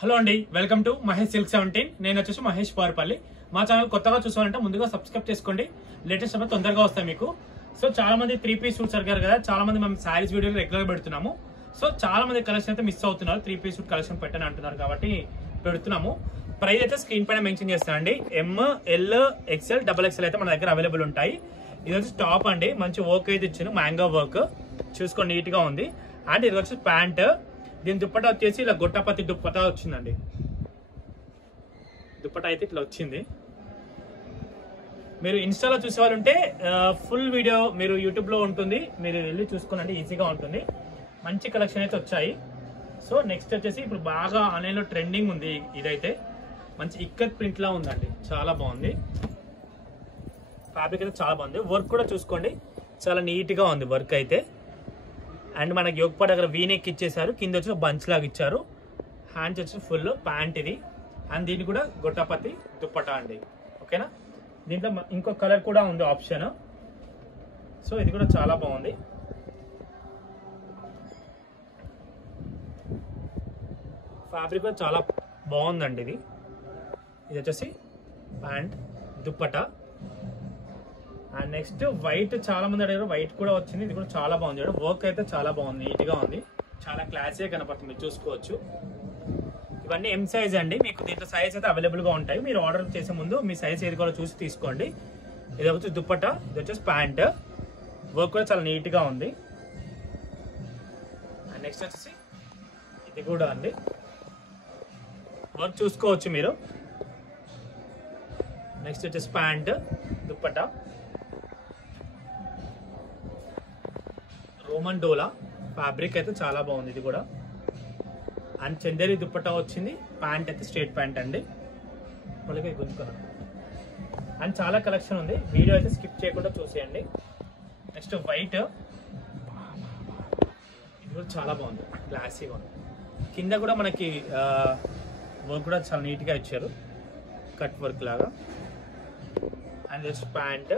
Hello అండి, welcome to Mahesh silk 17. నేను వచ్చేసి మహేష్ పార్పల్లి. మా ఛానల్ కొత్తగా చూసారంటే ముందుగా సబ్స్క్రైబ్ చేసుకోండి. లేటెస్ట్ అప్పుడు తొందరగా వస్తాయి మీకు. సో చాలా మంది 3-piece సూట్స్ అడిగారు కదా, చాలా మంది మేము శారీస్ వీడియోలు రెగ్యులర్ గా పెడుతున్నాము. సో చాలా మంది కలెక్షన్ అయితే మిస్ అవుతున్నారు, 3-piece సూట్ కలెక్షన్ పెట్టని అంటున్నారు కాబట్టి పెడుతున్నాము. ప్రైస్ అయితే స్క్రీన్ పైన మెన్షన్ చేస్తానండి. ML XL XXL అయితే మన దగ్గర అవైలబుల్ ఉంటాయి. ఇది వచ్చి టాప్ అండి, మంచి వర్క్ అయితే ఇచ్చాను, మ్యాంగో వర్క్ చూసుకోండి, నీట్ గా ఉంది. అండ్ ఇది వచ్చి ప్యాంట్, దీని దుప్పటా వచ్చేసి ఇలా గొట్టపత్తి దుప్పటా వచ్చిందండి. దుప్పటా అయితే ఇట్లా వచ్చింది. మీరు ఇన్స్టాలో చూసే వాళ్ళు ఉంటే ఫుల్ వీడియో మీరు యూట్యూబ్ లో ఉంటుంది, మీరు వెళ్ళి చూసుకోనండి, ఈజీగా ఉంటుంది. మంచి కలెక్షన్ అయితే వచ్చాయి. సో నెక్స్ట్ వచ్చేసి ఇప్పుడు బాగా ఆన్లైన్ లో ట్రెండింగ్ ఉంది, ఇదైతే మంచి ఇక్కత్ ప్రింట్ లా ఉందండి, చాలా బాగుంది. ఫ్యాబ్రిక్ అయితే చాలా బాగుంది, వర్క్ కూడా చూసుకోండి, చాలా నీట్ గా ఉంది వర్క్ అయితే. అండ్ మనకి యోగపాట్ దగ్గర వీనెక్ ఇచ్చేసారు, కింద వచ్చి బంచ్ లాగా ఇచ్చారు. హ్యాండ్స్ వచ్చి ఫుల్ ప్యాంట్ ఇది. అండ్ దీన్ని కూడా గొట్టపత్తి దుప్పటా అండి, ఓకేనా. దీంట్లో ఇంకో కలర్ కూడా ఉంది ఆప్షన్. సో ఇది కూడా చాలా బాగుంది. ఫ్యాబ్రిక్ కూడా చాలా బాగుందండి. ఇది వచ్చేసి pant dupatta. And next white, చాలా మంది అడిగారు, వైట్ కూడా వచ్చింది. ఇది కూడా చాలా బాగుంది, వర్క్ అయితే చాలా బాగుంది, నీట్ గా ఉంది, చాలా క్లాసీగా కనపడుతుంది, చూసుకోవచ్చు. ఇవన్నీ M సైజ్ అండి, మీకు దీంట్లో సైజ్ అయితే అవైలబుల్ గా ఉంటాయి. మీరు ఆర్డర్ చేసే ముందు మీ సైజ్ ఏది కూడా చూసి తీసుకోండి. ఇది వచ్చి దుప్పటా, ఇది వచ్చేసి ప్యాంట్, వర్క్ కూడా చాలా నీట్ గా ఉంది. అండ్ నెక్స్ట్ వచ్చేసి ఇది కూడా అండి, వర్క్ చూసుకోవచ్చు మీరు. నెక్స్ట్ వచ్చేసి ప్యాంట్ దుప్పటా, రోమన్ డోలా ఫ్యాబ్రిక్ అయితే చాలా బాగుంది ఇది కూడా. అండ్ చందేరి దుప్పటా వచ్చింది, ప్యాంట్ అయితే స్ట్రేట్ ప్యాంట్ అండి, వాళ్ళకి గుంజుకున్నాను. అండ్ చాలా కలెక్షన్ ఉంది, వీడియో అయితే స్కిప్ చేయకుండా చూసేయండి. నెక్స్ట్ వైట్, ఇది కూడా చాలా బాగుంది, క్లాసీగా ఉంది. కింద కూడా మనకి వర్క్ కూడా చాలా నీట్గా ఇచ్చారు, కట్ వర్క్ లాగా. అండ్ నెక్స్ట్ ప్యాంట్,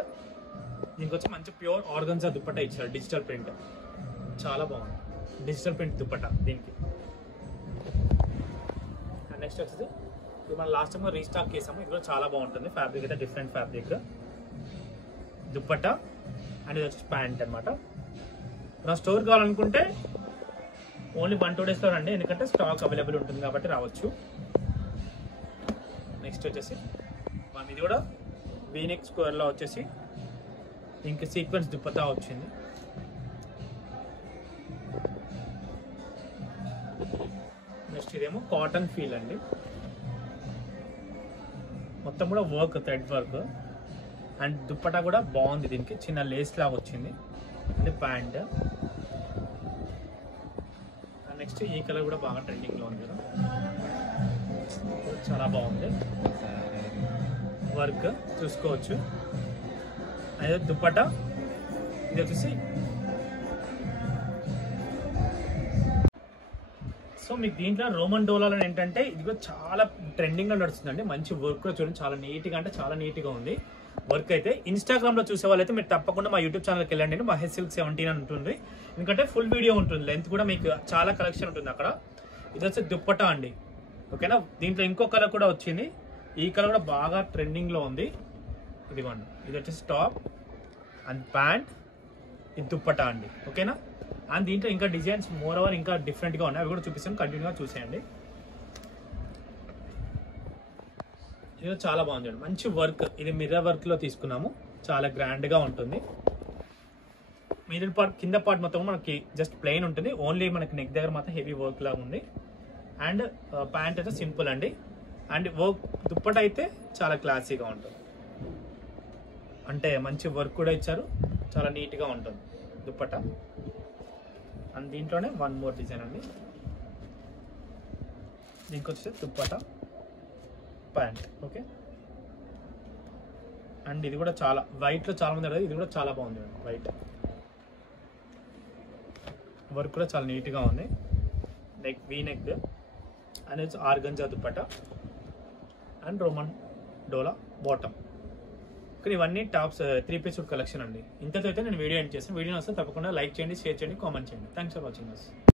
దీనికి వచ్చి మంచి ప్యూర్ ఆర్గన్జా దుప్పటా ఇచ్చారు, డిజిటల్ ప్రింట్, చాలా బాగుంది, డిజిటల్ ప్రింట్ దుప్పటా దీనికి. అండ్ నెక్స్ట్ వచ్చేసి ఇది మనం లాస్ట్ టైం రీస్టాక్ చేసాము, ఇది కూడా చాలా బాగుంటుంది. ఫ్యాబ్రిక్ అయితే డిఫరెంట్ ఫ్యాబ్రిక్ దుప్పటా. అండ్ ఇది వచ్చేసి ప్యాంట్ అనమాట. నా స్టోర్ కావాలనుకుంటే ఓన్లీ 1-2 డేస్లో రండి, ఎందుకంటే స్టాక్ అవైలబుల్ ఉంటుంది కాబట్టి రావచ్చు. నెక్స్ట్ వచ్చేసి ఇది కూడా వీనెక్ స్క్వేర్లో వచ్చేసి ఇంక సీక్వెన్స్ దుప్పటా వచ్చింది. నెక్స్ట్ ఇదేమో కాటన్ ఫీల్ అండి, మొత్తం కూడా work, thread work. And dupatta కూడా బాగుంది, దీనికి చిన్న లేస్ లాగా వచ్చింది. ఇది ప్యాంట్. నెక్స్ట్ ఈ కలర్ కూడా బాగా ట్రెండింగ్ లో ఉంది కదా, చాలా బాగుంది, వర్క్ చూసుకోవచ్చు. అదే దుప్పటా, ఇది వచ్చేసి. సో మీకు దీంట్లో రోమన్ డోలాలో ఏంటంటే ఇది కూడా చాలా ట్రెండింగ్ గా నడుస్తుందండి, మంచి వర్క్ కూడా చూడండి, చాలా నీట్గా, అంటే చాలా నీట్గా ఉంది వర్క్ అయితే. ఇన్స్టాగ్రామ్ లో చూసే వాళ్ళైతే మీరు తప్పకుండా మా యూట్యూబ్ ఛానల్కి వెళ్ళండి, మహేష్ సిల్క్ 17 అని ఉంటుంది, ఎందుకంటే ఫుల్ వీడియో ఉంటుంది, లెంత్ కూడా మీకు చాలా కలెక్షన్ ఉంటుంది అక్కడ. ఇది వచ్చి దుప్పటా అండి, ఓకేనా. దీంట్లో ఇంకో కలర్ కూడా వచ్చింది, ఈ కలర్ కూడా బాగా ట్రెండింగ్ లో ఉంది. ఇదిగోండి, ఇది వచ్చేసి టాప్ అండ్ ప్యాంట్, ఇది దుప్పటా అండి, ఓకేనా. అండ్ దీంట్లో ఇంకా డిజైన్స్ మోర్ ఓవర్ ఇంకా డిఫరెంట్ గా ఉన్నాయి, అవి కూడా చూపిస్తాను, కంటిన్యూగా చూసేయండి. ఇది చాలా బాగుంది, మంచి వర్క్, ఇది మిర్రర్ వర్క్ లో తీసుకున్నాము, చాలా గ్రాండ్ గా ఉంటుంది. మిడిల్ పార్ట్, కింద పార్ట్ మొత్తం మనకి జస్ట్ ప్లెయిన్ ఉంటుంది, ఓన్లీ మనకి నెక్ దగ్గర మాత్రం హెవీ వర్క్ లాగా ఉంది. అండ్ ప్యాంట్ అయితే సింపుల్ అండి. అండ్ వర్క్ దుప్పటా అయితే చాలా క్లాసీగా ఉంటుంది, అంటే మంచి వర్క్ కూడా ఇచ్చారు, చాలా నీట్గా ఉంటుంది దుప్పటా. అండ్ దీంట్లోనే వన్ మోర్ డిజైన్ అండి, దీనికి వచ్చేసి దుప్పటా ప్యాంట్, ఓకే. అండ్ ఇది కూడా చాలా వైట్లో చాలా మంది అడిగారు, ఇది కూడా చాలా బాగుంది వైట్, వర్క్ కూడా చాలా నీట్గా ఉంది. నెక్ వీనెక్ అనేది organza dupatta and Roman dola bottom. ఇక్కడ ఇవన్నీ టాప్స్ 3-piece సూట్ కలెక్షన్ అండి. ఇంతతో అయితే నేను వీడియో ఎండ్ చేస్తాను. వీడియో వస్తే తప్పకుండా లైక్ చేయండి, షేర్ చేయండి, కామెంట్ చేయండి. Thanks for watching us.